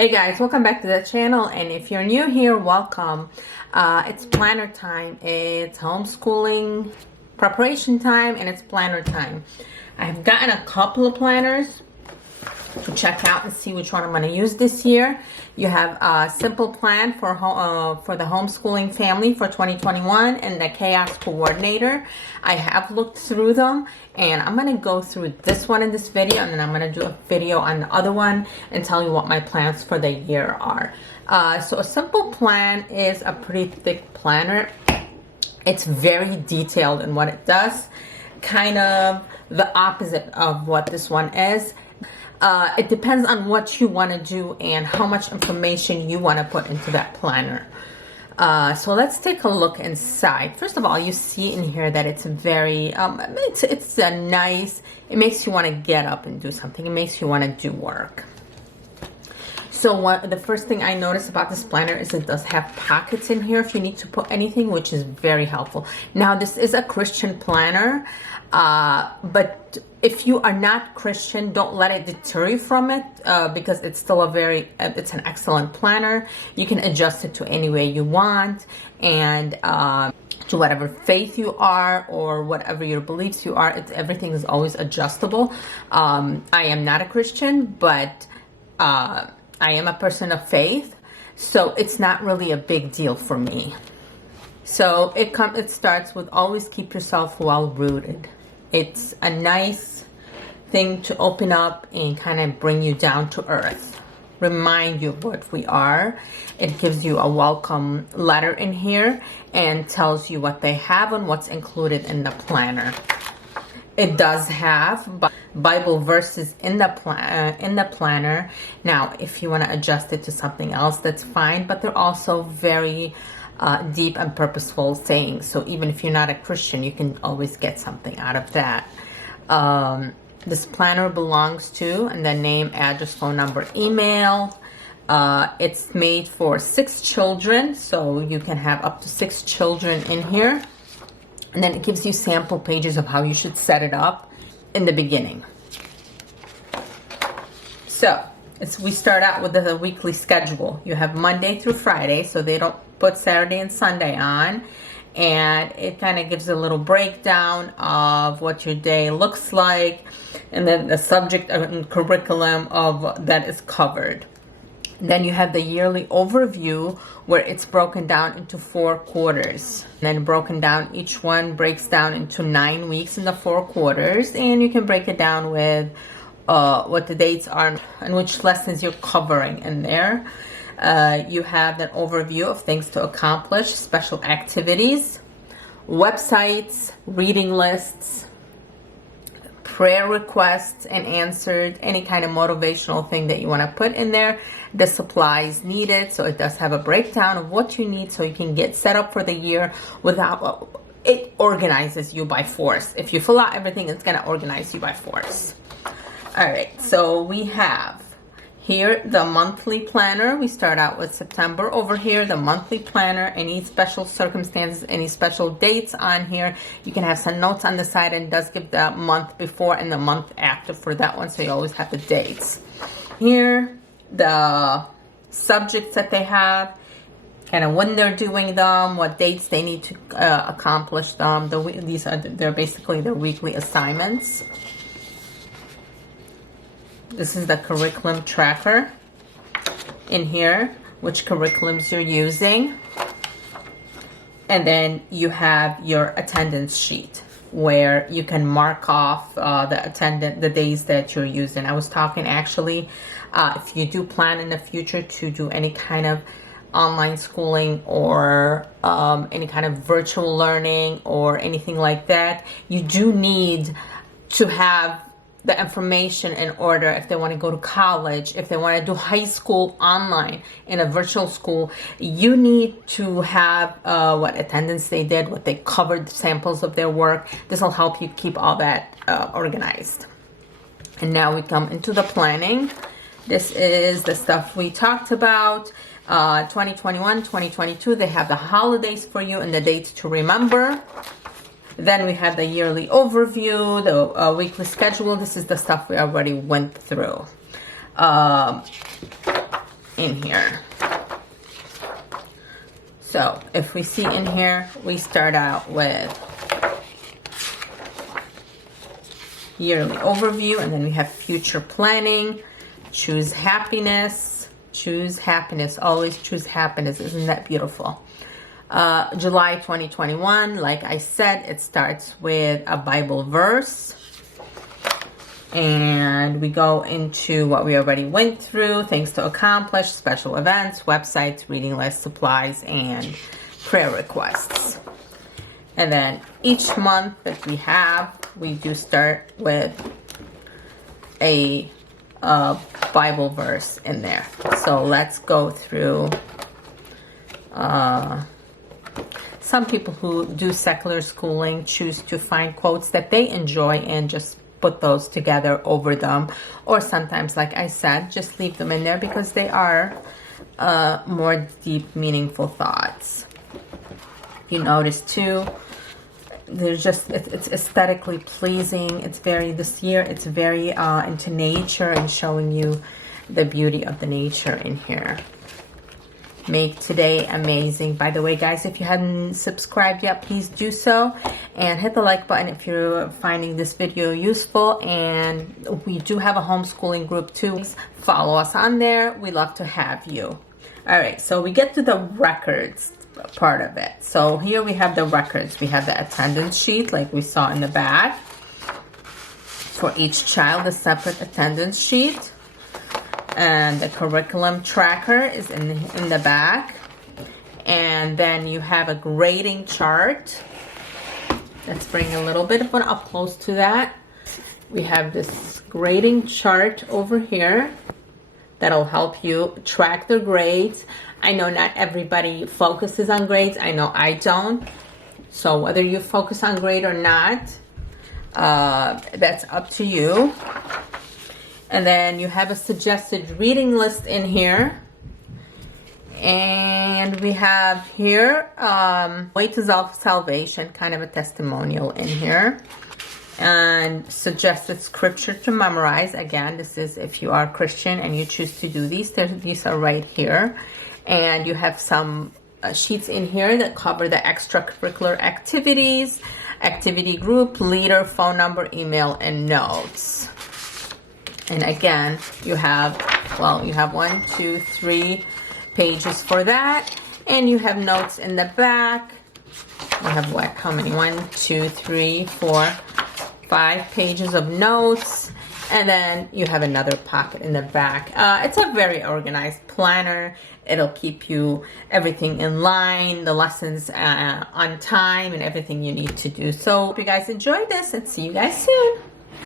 Hey guys, welcome back to the channel, and if you're new here, welcome. It's planner time. It's homeschooling preparation time, and it's planner time. I've gotten a couple of planners to check out and see which one I'm going to use this year. You have a simple plan for the homeschooling family for 2021 and the chaos coordinator. I have looked through them, and I'm going to go through this one in this video, and then I'm going to do a video on the other one and tell you what my plans for the year are. So a simple plan is a pretty thick planner. It's very detailed in what it does, kind of the opposite of what this one is. It depends on what you want to do and how much information you want to put into that planner. So let's take a look inside. First of all, you see in here that it's very, it's a nice, it makes you want to get up and do something. It makes you want to do work. So the first thing I noticed about this planner is it does have pockets in here if you need to put anything, which is very helpful. Now, this is a Christian planner, but if you are not Christian, don't let it deter you from it, because it's still it's an excellent planner. You can adjust it to any way you want, and to whatever faith you are or whatever your beliefs you are. Everything is always adjustable. I am not a Christian, but I am a person of faith, so it's not really a big deal for me. So it starts with always keep yourself well rooted. It's a nice thing to open up and kind of bring you down to earth, remind you of what we are. It gives you a welcome letter in here and tells you what they have and what's included in the planner. It does have Bible verses in the planner. Now, if you want to adjust it to something else, that's fine, but they're also very deep and purposeful sayings. So even if you're not a Christian, you can always get something out of that. This planner belongs to, and then name, address, phone number, email. It's made for 6 children, so you can have up to 6 children in here. And then it gives you sample pages of how you should set it up in the beginning. So we start out with the weekly schedule. You have Monday through Friday, so they don't put Saturday and Sunday on. And it kind of gives a little breakdown of what your day looks like, and then the subject and curriculum of that is covered. Then you have the yearly overview, where it's broken down into 4 quarters. Then broken down, each one breaks down into 9 weeks in the 4 quarters, and you can break it down with what the dates are and which lessons you're covering in there. You have an overview of things to accomplish, special activities, websites, reading lists, prayer requests and answered, any kind of motivational thing that you want to put in there, the supplies needed. So it does have a breakdown of what you need so you can get set up for the year without, it organizes you by force. If you fill out everything, it's going to organize you by force. All right, so we have here the monthly planner. We start out with September over here, the monthly planner, any special circumstances, any special dates on here. You can have some notes on the side, and it does give the month before and the month after for that one, so you always have the dates. Here, the subjects that they have, kind of when they're doing them, what dates they need to accomplish them. They're basically their weekly assignments. This is the curriculum tracker in here, which curriculums you're using. And then you have your attendance sheet, where you can mark off the days that you're using. I was talking actually, if you do plan in the future to do any kind of online schooling or any kind of virtual learning or anything like that, you do need to have the information in order. If they want to go to college, if they want to do high school online in a virtual school, you need to have what attendance they did, what they covered, samples of their work. This will help you keep all that organized. And now we come into the planning. This is the stuff we talked about. 2021, 2022, they have the holidays for you and the dates to remember. Then we have the yearly overview, the weekly schedule. This is the stuff we already went through. in here. So if we see in here, we start out with yearly overview, and then we have future planning, choose happiness, always choose happiness. Isn't that beautiful? July 2021, like I said, it starts with a Bible verse. And we go into what we already went through, things to accomplish, special events, websites, reading lists, supplies, and prayer requests. And then each month that we do start with a Bible verse in there. So let's go through. Some people who do secular schooling choose to find quotes that they enjoy and just put those together over them. Or sometimes, like I said, just leave them in there because they are more deep, meaningful thoughts. You notice too, there's just, it's aesthetically pleasing. It's very, this year, it's very into nature and showing you the beauty of the nature in here. Make today amazing. By the way, guys, if you hadn't subscribed yet, please do so and hit the like button if you're finding this video useful. And we do have a homeschooling group too. Follow us on there. We love to have you. All right, so we get to the records part of it. So here we have the records. We have the attendance sheet like we saw in the back. For each child, a separate attendance sheet. And the curriculum tracker is in the back. And then you have a grading chart. Let's bring a little bit of one up close to that. We have this grading chart over here that'll help you track the grades. I know not everybody focuses on grades. I know I don't. So whether you focus on grade or not, that's up to you. And then you have a suggested reading list in here. And we have here, Way to Salvation, kind of a testimonial in here. And suggested scripture to memorize. Again, this is if you are Christian and you choose to do these. These are right here. And you have some sheets in here that cover the extracurricular activities, activity group, leader, phone number, email, and notes. And again, you have 1, 2, 3 pages for that. And you have notes in the back. You have what? How many? 1, 2, 3, 4, 5 pages of notes. And then you have another pocket in the back. It's a very organized planner. It'll keep you everything in line, the lessons on time, and everything you need to do. So hope you guys enjoyed this and see you guys soon.